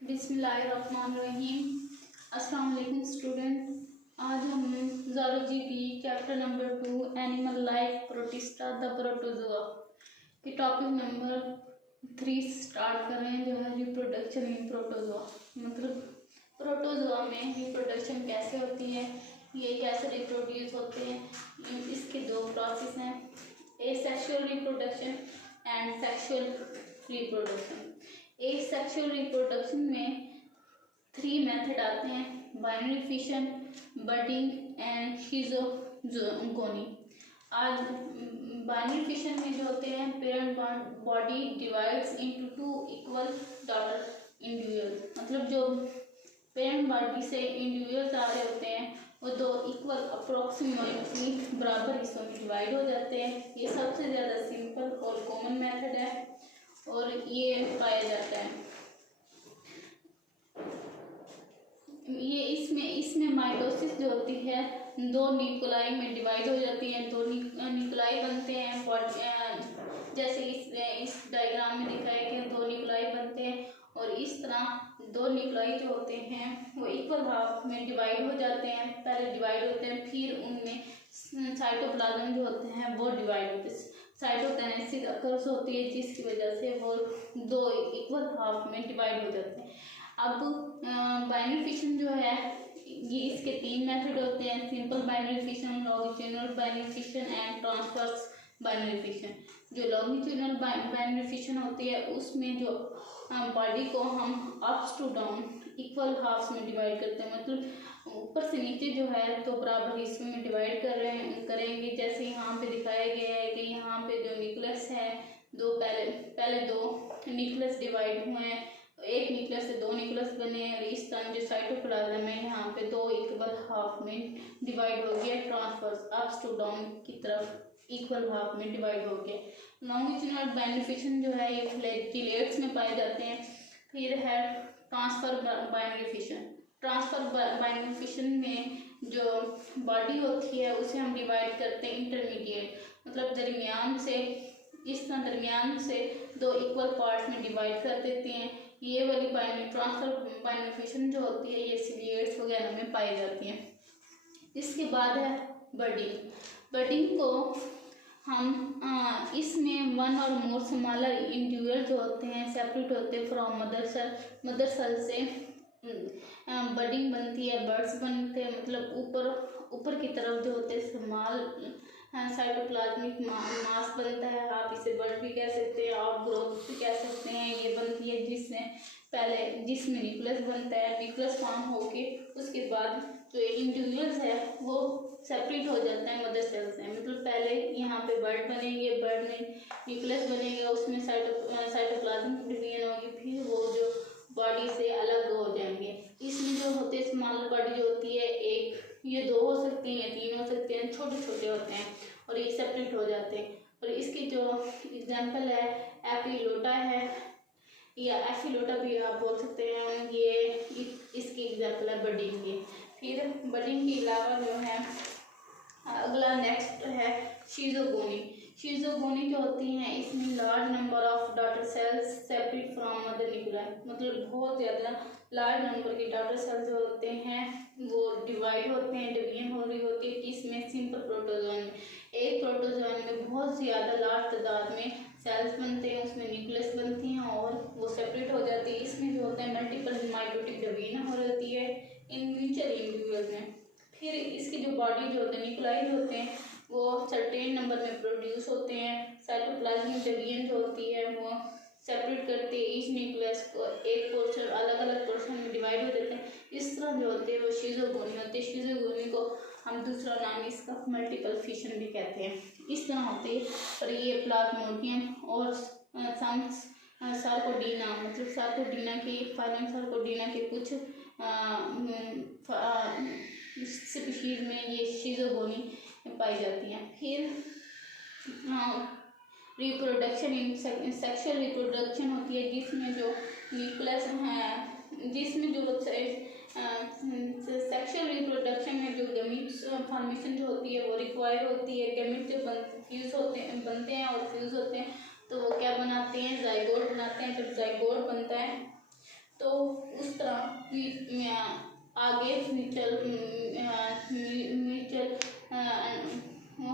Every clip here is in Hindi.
बिस्मिल्लाहिर्रहमानिर्रहीम। अस्सलाम वालेकुम स्टूडेंट। आज हम ज़ूलॉजी की chapter number 2 animal life protista the protozoa के टॉपिक नंबर 3 स्टार्ट कर रहे हैं, जो है रिप्रोडक्शन इन प्रोटोजोआ। मतलब प्रोटोजोआ में रिप्रोडक्शन कैसे होती है, ये कैसे रिप्रोड्यूस होते हैं। इसके दो प्रोसेस हैं, asexual reproduction and sexual reproduction. Asexual reproduction में 3 मेथड आते हैं, बाइनरी फिशन, बडिंग एंड शिज़ोगोनी। आज बाइनरी फिशन में जो होते हैं, parent body divides into 2 equal daughter individual. मतलब जो पेरेंट बॉडी से इंडिविजुअल्स आ रहे होते हैं वो 2 इक्वल अप्रोक्सीमेटली बराबर हिस्सों में डिवाइड हो जाते हैं। ये सबसे ज़्यादा सिंपल और कॉमन मेथड है और ये पाया जाता है। ये इसमें माइटोसिस जो होती है 2 न्यूक्लियाई में डिवाइड हो जाती है। 2 न्यूक्लियाई बनते हैं, जैसे इस डायग्राम में दिखाया गया 2 न्यूक्लियाई बनते हैं और इस तरह 2 न्यूक्लियाई जो होते हैं वो इक्वल हाफ में डिवाइड हो जाते हैं। पहले डिवाइड होते हैं, फिर उनमें साइटोप्लाज्म जो होते हैं वो डिवाइड होते हैं। साइटोकाइनेसिस अकर्स होती है जिसकी वजह से वो 2 इक्वल हाफ में डिवाइड हो जाते हैं। अब बाइनरी फिशन जो है ये इसके 3 मेथड होते हैं, simple binary fission, longitudinal binary fission and transverse binary fission. जो लॉन्गिट्यूडिनल बाइनरी फिशन होती है उसमें जो बॉडी को हम ups to down equal halfs में डिवाइड करते हैं। मतलब ऊपर से नीचे जो है तो बराबर हिस्सों में डिवाइड करेंगे। जैसे यहाँ पे दिखाया गया है कि यहाँ पे जो न्यूक्लियस है, पहले 2 न्यूक्लियस डिवाइड हुए हैं, एक न्यूक्लियस से 2 न्यूक्लियस बने हैं और इस तरह जो साइटोप्लाज्म है यहाँ पे 2 इक्वल हाफ में डिवाइड हो गया। ट्रांसवर्स अप्स टू डाउन की तरफ इक्वल हाफ में डिवाइड हो गया। लॉन्गिट्यूडिनल बाइनरी फिशन जो है ये फ्लैजिलेट्स में पाए जाते हैं। फिर है transfer binary fission. Transfer binary fission में जो बॉडी होती है उसे हम डिवाइड करते हैं इंटरमीडिएट, मतलब दरमियान से, इस तरह दरमियान से 2 इक्वल पार्ट्स में डिवाइड कर देते हैं। ये वाली ट्रांसफर बाइनरी फिशन जो होती है ये सिलिएट्स वगैरह में पाई जाती है। इसके बाद है बडिंग। बडिंग को हम इसमें 1 और मोर स्मॉलर इंडिविजुअल जो होते हैं सेपरेट होते हैं फ्रॉम मदर सेल से बडिंग बनती है, बर्ड्स बनते हैं। मतलब ऊपर की तरफ जो होते हैं स्मॉल साइटोप्लाज्मिक मास बनता है, आप इसे बर्ड भी कह सकते हैं, आउटग्रोथ भी कह सकते हैं। ये बनती है जिसमें न्यूक्लियस बनता है। न्यूक्लियस फॉर्म होके उसके बाद जो इंडिविजुअल्स है वो सेपरेट हो जाता है मदर सेल से। मतलब पहले यहाँ पे बर्ड बनेंगे, बर्ड में न्यूक्लियस बनेगा, उसमें साइटोप्लाज्म डिवीजन होगी, फिर वो जो बॉडी से अलग हो जाएंगे। इसमें जो होते हैं स्मॉल बॉडी जो होती है, एक ये 2 हो सकती हैं या 3 हो सकते हैं, छोटे छोटे होते हैं और ये सेपरेट हो जाते हैं। और इसकी जो एग्जांपल है एपिलोटा है या एफिलोटा भी आप बोल सकते हैं, ये इसकी एग्जांपल है बडिंग की। फिर बडिंग के अलावा जो है अगला नेक्स्ट है शिज़ोगोनी। शिज़ोगोनी जो होती हैं इसमें large number of daughter cells separate from mother nuclei. मतलब बहुत ज़्यादा लार्ज नंबर के डॉटर सेल्स जो होते हैं वो डिवाइड होते हैं, डिवीजन हो रही होती है। किसमें? सिंपल प्रोटोजोन में। एक प्रोटोजोन में बहुत ज़्यादा लार्ज तादाद में सेल्स बनते हैं, उसमें न्यूक्लियस बनती हैं और वो सेपरेट हो जाती है। इसमें जो होता है मल्टीपल माइटोटिक डिवीजन हो जाती है इंडिविजुअल इंडिविजुअल में। फिर इसकी जो बॉडी जो होते हैं न्यूक्लियाई होते हैं वो सर्टेन नंबर में प्रोड्यूस होते हैं। साइटोप्लाज्मिक डिवीजन जो होती है वो सेपरेट करते हैं ईच न्यूक्लियस को, एक पोर्शन अलग अलग पोर्शन में डिवाइड हो जाते हैं। इस तरह जो होते हैं वो शिज़ोगोनी होते हैं। शिज़ोगोनी को हम दूसरा नाम इसका मल्टीपल फिशन भी कहते हैं। इस तरह होते हैं। और ये प्लाज्मोडियम और सार्कोडीना, मतलब सार्कोडीना की फाइलम सार्कोडीना के कुछ स्पीशीज में ये शिज़ोगोनी पाई जाती हैं। फिर रिप्रोडक्शन इन सेक्सुअल रिप्रोडक्शन होती है जिसमें जो न्यूक्लियस है, जिसमें जो सेक्सुअल रिप्रोडक्शन में जो गैमीट्स फॉर्मेशन जो होती है वो रिक्वायर होती है। गैमीट जो बनते हैं और फ्यूज होते हैं तो वो क्या बनाते हैं? जाइगोट बनाते हैं। जब जाइगोट बनता है तो आगे म्यूचुअल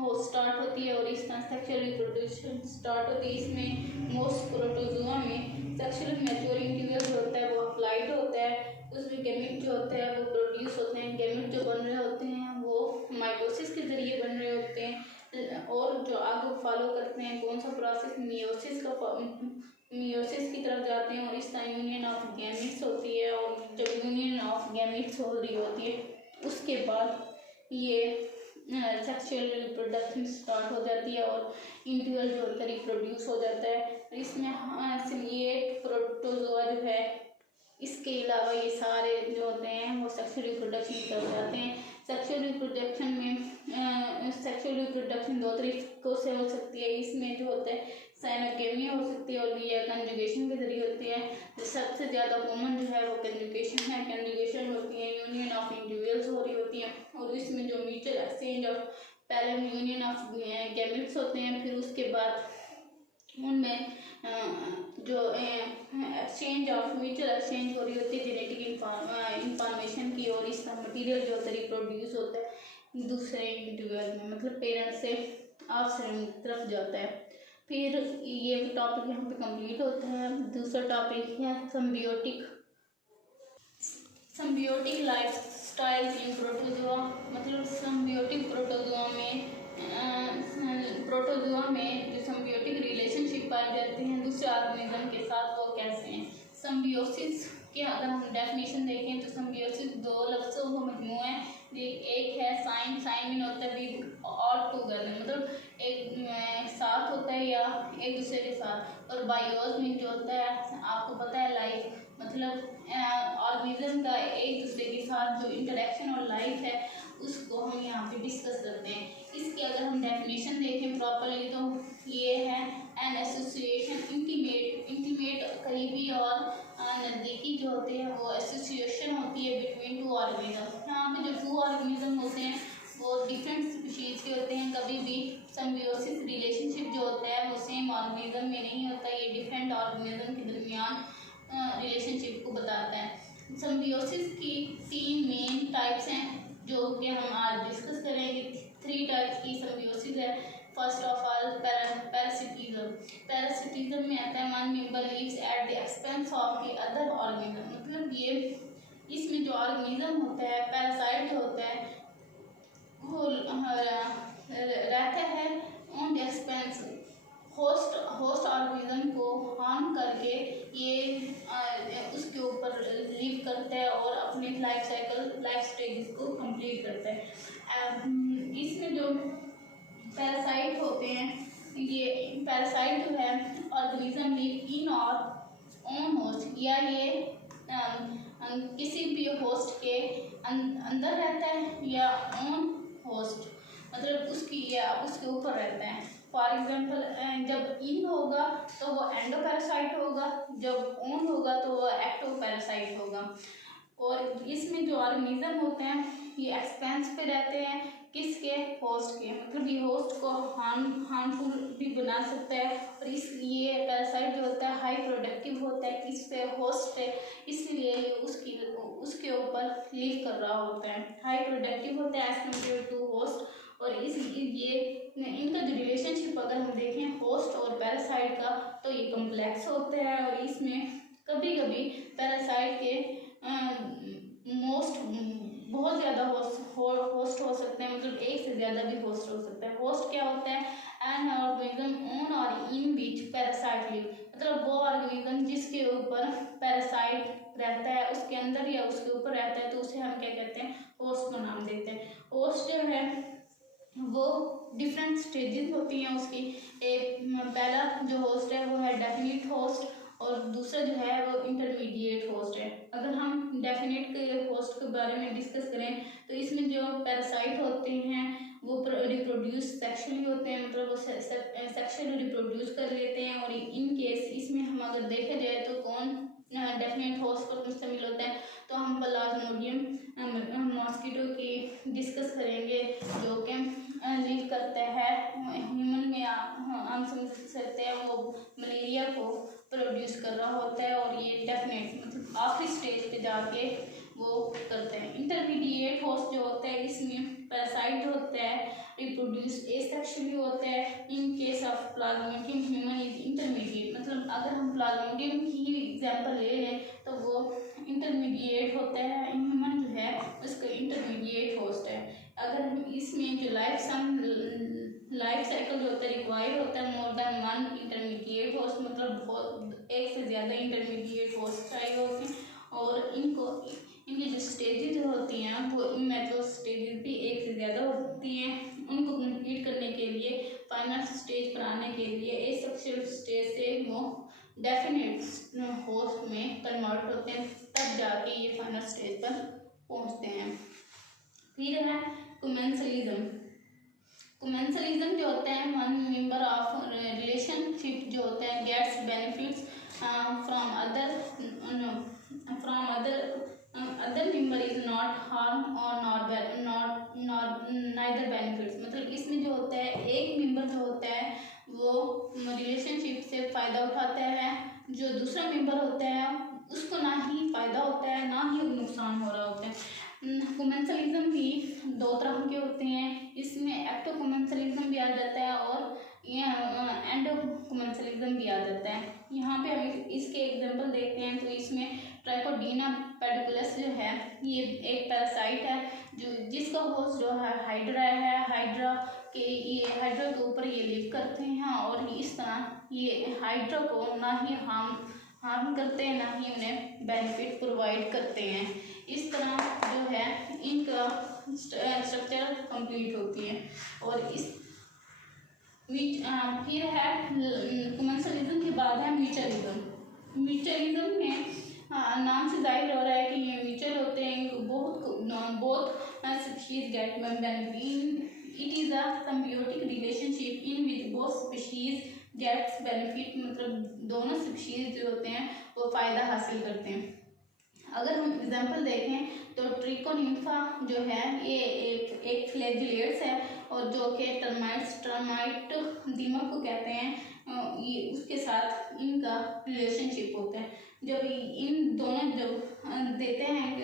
हो स्टार्ट होती है और इस तरह सेक्सुअल रिप्रोडक्शन स्टार्ट होती है। इसमें मोस्ट प्रोटोजोआ में सेक्सुअल मैच्योर इंडिविजुअल जो होता है वो अप्लाइड होता है, उसमें गैमेट जो होता है वो प्रोड्यूस होते हैं। गैमेट जो बन रहे होते हैं वो माइटोसिस के जरिए बन रहे होते हैं और जो आगे फॉलो करते हैं कौन सा प्रोसेस, मियोसिस की तरफ जाते हैं और इस तरह यूनियन ऑफ गैमेट्स होती है। और जब यूनियन ऑफ गैमेट्स हो रही होती है उसके बाद ये सेक्सुअल रिप्रोडक्शन स्टार्ट हो जाती है और इंडिविजुअल जो होता है रिप्रोड्यूस हो जाता है। इसमें ये प्रोटोजोआ जो है, इसके अलावा ये सारे जो होते हैं वो सेक्सुअल रिप्रोडक्शन कर जाते हैं। सेक्सुअल रिप्रोडक्शन दो तरीकों से हो सकती है। इसमें जो होता है साइनोगेमिया हो सकती है और ये कंजुगेशन के जरिए होती है। सबसे ज़्यादा कॉमन जो है वो कंजुगेशन है। कंजुगेशन होती है यूनियन ऑफ इंडिविजुअल्स हो रही होती है और इसमें जो म्यूचुअल एक्सचेंज ऑफ पहले यूनियन ऑफ गैमेट्स होते हैं, फिर उसके बाद उनमें जो एक्सचेंज ऑफ म्यूचुअल एक्सचेंज हो रही होती है जेनेटिक इंफॉर्मेशन की और इसका मटेरियल जो होता है रिप्रोड्यूस होता है दूसरे इंडिविजुअल में, मतलब पेरेंट से ऑफस्प्रिंग की तरफ जाता है। फिर ये टॉपिक यहाँ पे कंप्लीट होता है। दूसरा टॉपिक है symbiotic life style in protozoa, मतलब सिम्बियोटिक प्रोटोजोआ में जो सिम्बियोटिक रिलेशनशिप पाए जाते हैं दूसरे ऑर्गेनिज्म के साथ वो कैसे हैं। सिम्बियोसिस के अगर हम डेफिनेशन देखें तो सिम्बियोसिस दो लफ्ज़ों का मजमूआ है। एक है साइन मीन होता है विद ऑल टुगेदर, मतलब एक साथ होता है या एक दूसरे के साथ, और बायोस मीन जो होता है आपको पता है लाइफ, मतलब ऑर्गेनिज्म का एक दूसरे के साथ जो इंटरेक्शन और लाइफ है उसको हम यहाँ पे डिस्कस करते हैं। इसकी अगर हम डेफिनेशन देखें प्रॉपरली तो ये है एन एसोसिएशन इंटीमेट करीबी और नज़दीकी जो होते हैं वो एसोसिएशन होती है बिटवीन टू ऑर्गेनिज्म। यहाँ पे जो टू ऑर्गेनिज्म होते हैं वो डिफरेंट स्पीशीज़ के होते हैं। कभी भी सिम्बियोसिस रिलेशनशिप जो होता है वो सेम ऑर्गेनिज्म में नहीं होता, ये डिफरेंट ऑर्गेनिज्म के दरमियान रिलेशनशिप को बताता है। सिम्बियोसिस की 3 मेन टाइप्स हैं जो कि हम आज डिस्कस करेंगे। 3 टाइप्स की सिम्बियोसिस है। फर्स्ट ऑफ ऑल पैरासिटिज्म में आता है one member lives at the expense of the other organism, मतलब ये इसमें जो ऑर्गेनिज्म होता है पैरासाइट जो होता है वो रहता है on the expense host organism को हार्म करके ये उसके ऊपर लिव करता है और अपने लाइफ स्टेज को कंप्लीट करता है। इसमें जो पैरासाइट होते हैं, ये पैरासाइट जो है ऑर्गेनिज्म लिव इन और ऑन होस्ट, या ये किसी भी होस्ट के अंदर रहता है या ऑन होस्ट, मतलब उसकी या उसके ऊपर रहता है। फॉर एग्जांपल जब इन होगा तो वो एंडोपैरासाइट होगा, जब ऑन होगा तो वो एक्टोपैरासाइट होगा। और इसमें जो ऑर्गेनिज्म होते हैं ये एक्सपेंस पे रहते हैं किसके, होस्ट के, मतलब ये होस्ट को हार्मफुल भी बना सकता है। और इसलिए पैरासाइट जो होता है हाई प्रोडक्टिव होता है किस पे, होस्ट पे, इसलिए ये उसके ऊपर लिव कर रहा होता है, हाई प्रोडक्टिव होता है एज कम्पेयर टू होस्ट। और ये इनका जो रिलेशनशिप अगर हम देखें होस्ट और पैरासाइट का तो ये कम्प्लेक्स होता है और इसमें कभी कभी पैरासाइट के बहुत ज़्यादा होस्ट हो सकते हैं, मतलब एक से ज़्यादा भी होस्ट हो सकता है। होस्ट क्या होता है, एन ऑर्गेनिज्म ऑन और इन बीच पैरासाइट लिव, मतलब वो ऑर्गेनिज्म जिसके ऊपर पैरासाइट रहता है उसके अंदर या उसके ऊपर रहता है तो उसे हम क्या कहते हैं, होस्ट का नाम देते हैं। होस्ट जो है वो डिफरेंट स्टेजेस होती हैं उसकी। एक पहला जो होस्ट है वो है डेफिनिट होस्ट और दूसरा जो है वो इंटरमीडिएट होस्ट है। अगर हम डेफिनेट के होस्ट के बारे में डिस्कस करें तो इसमें जो पैरासाइट होते हैं वो रिप्रोड्यूस सेक्शुअली होते हैं, मतलब वो सेक्शुअली रिप्रोड्यूस कर लेते हैं। और इन केस इसमें हम अगर देखा जाए तो कौन डेफिनेट होस्ट पर मुश्तमिल होता है तो हम प्लाज्मोडियम मॉस्किटो की डिस्कस करेंगे जो कि लिव करता है ह्यूमन में। हम समझ सकते हैं वो मलेरिया को प्रोड्यूस कर रहा होता है और ये डेफिनेट मतलब आखिरी स्टेज पे पे जाके वो करते हैं। इंटरमीडिएट होस्ट जो होते हैं इसमें पैरासाइट जो होते हैं रिप्रोड्यूस एसेक्सुअली होते हैं। In case of Plasmodium human is intermediate, मतलब अगर हम प्लाज्मोडियम की एग्जांपल ले लें तो वो इंटरमीडिएट होता है, ह्यूमन जो है उसका इंटरमीडिएट होस्ट है। अगर हम इसमें जो लाइफ साइकिल जो होता है रिक्वायर होता है more than one intermediate host, मतलब एक से ज़्यादा इंटरमीडिएट होस्ट चाहिए होते हैं। और इनकी जो स्टेजेस जो होती हैं वो इमेच्योर स्टेजेस भी एक से ज़्यादा होती हैं। उनको कंप्लीट करने के लिए फाइनल स्टेज पर आने के लिए एसेक्सुअल स्टेज से वो डेफिनेट होस्ट में कन्वर्ट होते हैं, तब जाके ये फाइनल स्टेज पर पहुंचते हैं। फिर है कोमेंसलिज्म। कोमेंसलिज्म जो होता है वन मेंबर ऑफ रिलेशनशिप जो होते हैं gets benefits from other member is not harm और नाइदर बेनिफिट्स, मतलब इसमें जो होता है एक मेंबर जो होता है वो रिलेशनशिप से फ़ायदा उठाता है, जो दूसरा मेंबर होता है उसको ना ही फ़ायदा होता है ना ही नुकसान हो रहा होता है। कोमेंसलिज्म भी दो तरह के होते हैं, इसमें एक्टो कोमेंसलिज्म भी आ जाता है और एंडो कोमेंसलिज्म भी आ जाता है। यहाँ पे हम इसके एग्जांपल देखते हैं तो इसमें ट्राइकोडीना पेडिकुलस जो है ये एक पैरासाइट है जो जिसका होस्ट जो है हाइड्रा है। हाइड्रा के ऊपर ये लिव करते हैं और इस तरह ये हाइड्रा को ना ही हार्म करते हैं ना ही उन्हें बेनिफिट प्रोवाइड करते हैं। इस तरह जो है इनका स्ट्रक्चर कंप्लीट होती है। और इस फिर है कोमेंसलिज्म के बाद है म्यूचुअलिज्म। म्यूचुअलिज्म में नाम से जाहिर हो रहा है कि ये म्यूचुअल होते हैं, बहुत species get benefit. It is a symbiotic relationship in which both species gets benefit, मतलब दोनों स्पीशीज जो होते हैं वो फ़ायदा हासिल करते हैं। अगर हम एग्जांपल देखें तो ट्रिकोनिम्फा जो है ये एक फ्लैजिलेट्स है और जो कि टर्माइट दीमक को कहते हैं, ये उसके साथ इनका रिलेशनशिप होता है। जब इन दोनों जब देते हैं कि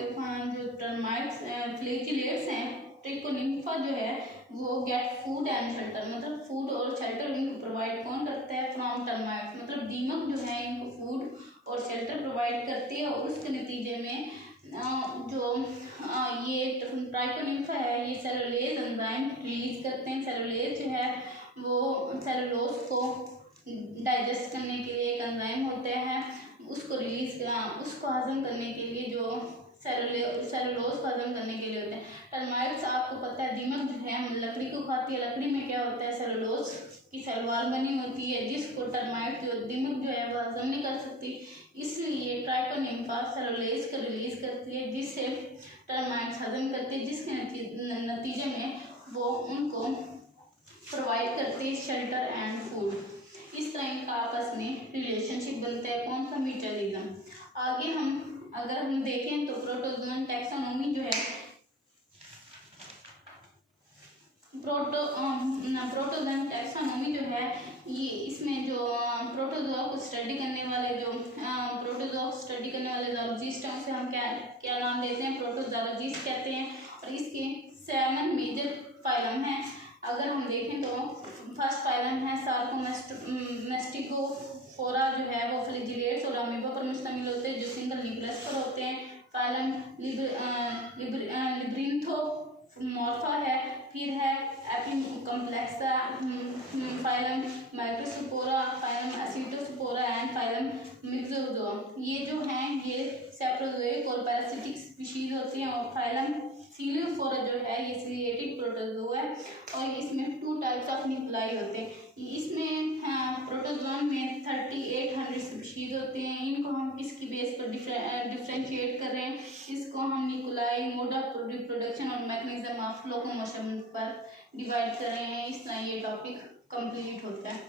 जो टर्माइट्स फ्लैजिलेट्स हैं ट्रिकोनिम्फा जो है वो गेट फूड एंड शेल्टर, मतलब फूड और शेल्टर इनको प्रोवाइड कौन करता है फ्रॉम टर्माइट्स, मतलब दीमक जो है इनको फूड और शेल्टर प्रोवाइड करती है। और उसके नतीजे में जो ये ट्राइकोनिम्फा है ये सेलुलोज एंजाइम रिलीज करते हैं। सेलुलोज जो है वो सेलुलोज को डाइजेस्ट करने के लिए एक एंजाइम होता है, उसको हजम करने के लिए जो सेलुलोज को हजम करने के लिए होते हैं। टर्माइट्स आपको पता है दीमक जो है लकड़ी को खाती है, लकड़ी में क्या होता है सेलुलोज की सेलवाल बनी होती है जिसको टर्माइट जो दीमक जो है वो हजम नहीं कर सकती, इसलिए ट्राइकोनिम्फा सेलुलोज को रिलीज करती है जिससे टर्माइट्स हजम करती है, जिसके नतीजे में वो उनको प्रोवाइड करती है शेल्टर एंड फूड। इस तरह इनका आपस में रिलेशनशिप बनता है, कौन सा म्यूचुअलिज्म। आगे अगर हम देखें तो प्रोटोजोन टैक्सोनॉमी जो है प्रोटोजोन टैक्सोनॉमी जो है ये इसमें जो प्रोटोजोआ को स्टडी करने वाले ज़ूलॉजिस्ट हैं उसे हम क्या नाम देते हैं, प्रोटोजोलॉजिस्ट कहते हैं। और इसके 7 मेजर फाइलम हैं। अगर हम देखें तो फर्स्ट फाइलम है सार्कोमेस्टिकोफोरा जो है वो फ्लैजिलेट्स और अमीबा पर मुश्तमिल होते हैं जो सिंगल न्यूक्लियस पर होते हैं। फाइलम लिब्रिंथोमॉर्फा है। फिर है एपिकम्प्लेक्सा, फाइलम माइक्रोस्पोरा, फाइलम एसिडोस्पोरा एंड फाइलम मिक्सोजोआ। ये जो हैं ये सैप्रोजोइक और पैरासिटिक स्पीशीज होती हैं। और फाइलम सीलियोफोरा जो है ये सीलिएटेड प्रोटोजोआ है और इसमें 2 टाइप्स ऑफ न्यूक्लाई होते हैं। इसमें प्रोटोजोन में 3800 स्पीशीज होते हैं। इनको हम किसकी बेस पर डिफ्रेंशिएट कर रहे हैं, इसको हम न्यूक्लाई, मोड ऑफ रिप्रोडक्शन और मैकेनिज्म ऑफ लोकोमोशन पर डिवाइड कर रहे हैं। इस तरह ये टॉपिक कंप्लीट होता है।